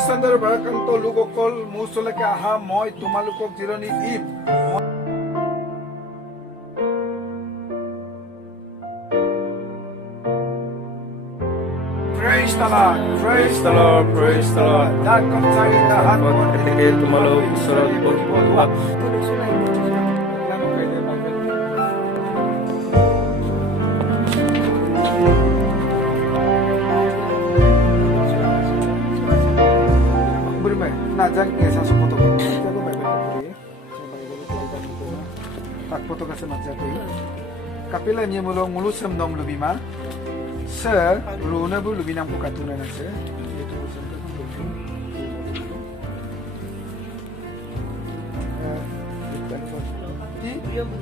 পৰিচান্দৰ ভাৰাক্ৰান্ত লোকসকল মোৰ ওচৰলৈকে আহা, মই তোমালোকক জিৰণি দিম। Praise the Lord, praise the Lord, praise the Lord. That comes out in the heart of the তোমালোক ঈশ্বৰত বহিব লোৱা। Najan kesa sepoto jago Bible ko tak foto ka sa najago kapila niya mulong mulusam nom lubima sa runa bu lubinam ko katuna na sa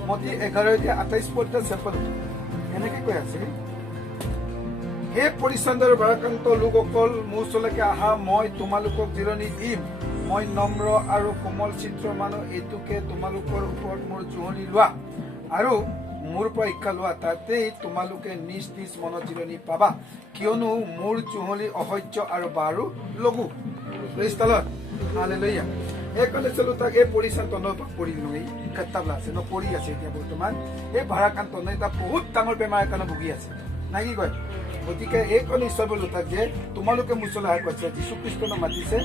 moti 11 dia 28 পর্যন্ত sample এনেকে কই আছে হে পৰিচান্দৰ ভাৰাক্ৰান্ত লোকসকল মোৰ ওচৰলৈকে আহা, মই তোমালোকক জিৰণি দিম। মই নম্ৰ আৰু কোমল চিত্ৰৰ মানুহ, এইটোকে তোমালোকৰ ওপৰত মোৰ জুহলি লোৱা আৰু মোৰ পৰা শিক্ষা লোৱা, তাতেই তোমালোকে নিজ নিজ মনত জিৰণি পাবা, কিয়নো মোৰ জুহলি অসহ্য আৰু বাৰু লঘু। Praise the lord, hallelujah. এইকাৰণে চলো তাক এই পৰিচান্ত পৰি লৈ কেটাবলা আছে ন পৰি আছে এতিয়া বৰ্তমান এই ভাৰাক্ৰান্ত এটা বহুত ডাঙৰ বেমাৰ কাৰণে ভুগি আছে নাই কি কয়। গতিকে এইখন ঈশ্বৰ বোলো তাক যে তোমালোকে মোৰ ওচৰলৈ আহি কৈছে যীশুখ্ৰীষ্টক মাতিছে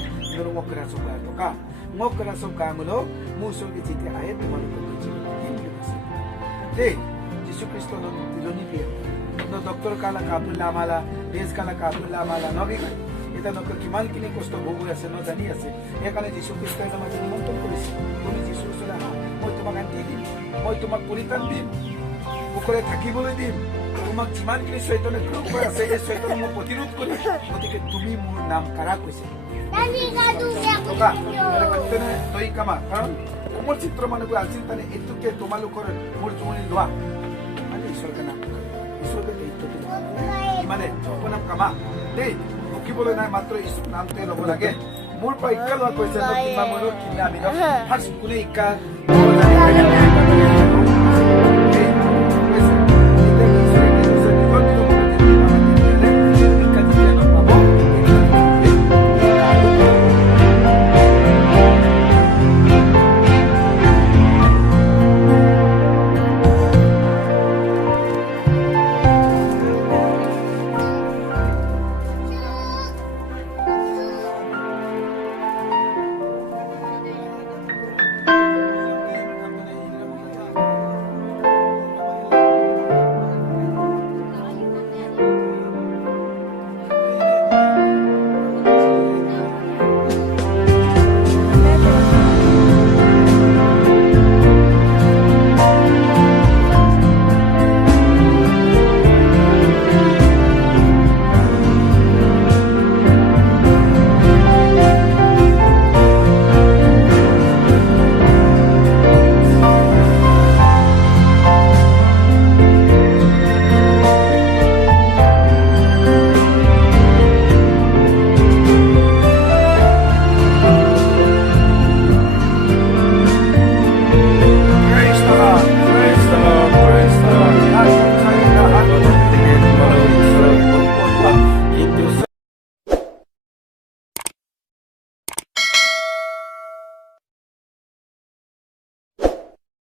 মোক ৰাসব গায় টকা মোক ৰাসব গায় বোলো মোৰ ওচৰলৈ যেতিয়া আহে তোমালোকে দিম বুলি কৈছে দেই। যীশুখ্ৰীষ্টক জিৰণি দিয়ে ডক্টৰ কালা কাপোলা মালা দেশ কালা কাপোলা মালা নবী কয় এটা নকয় কিমানখিনি কষ্ট ভোগ হৈ আছে জানি আছে। সেইকাৰণে যীশুখ্ৰীষ্টই আমাক নিমন্ত্ৰণ কৰিছে, তুমি যীশুৰ ওচৰলৈ আহা, মই তোমাক আনি দিম, মই তোমাক পৰিত্ৰাণ দিম, সুখৰে থাকিবলৈ দিম, তোমাক যিমানখিনি চৈতন্য ক্ৰোধ হৈ আছে এই চৈতন্য মই প্ৰতিৰোধ কৰিম। গতিকে তুমি মোৰ নাম কাৰা কৈছে তই কামা কাৰণ কোমল চিত্ৰ মানুহবোৰ আছিল তানে এইটোকে তোমালোকৰ মোৰ জুমনি লোৱা মানে ঈশ্বৰকে নাম ঈশ্বৰকে দায়িত্বটো মানে নাম কামা দেই ৰখিবলৈ নাই, মাত্ৰ ঈশ্বৰ নামটোৱে ল'ব লাগে। মোৰ পৰা শিক্ষা লোৱা কৈছে কোনে শিক্ষা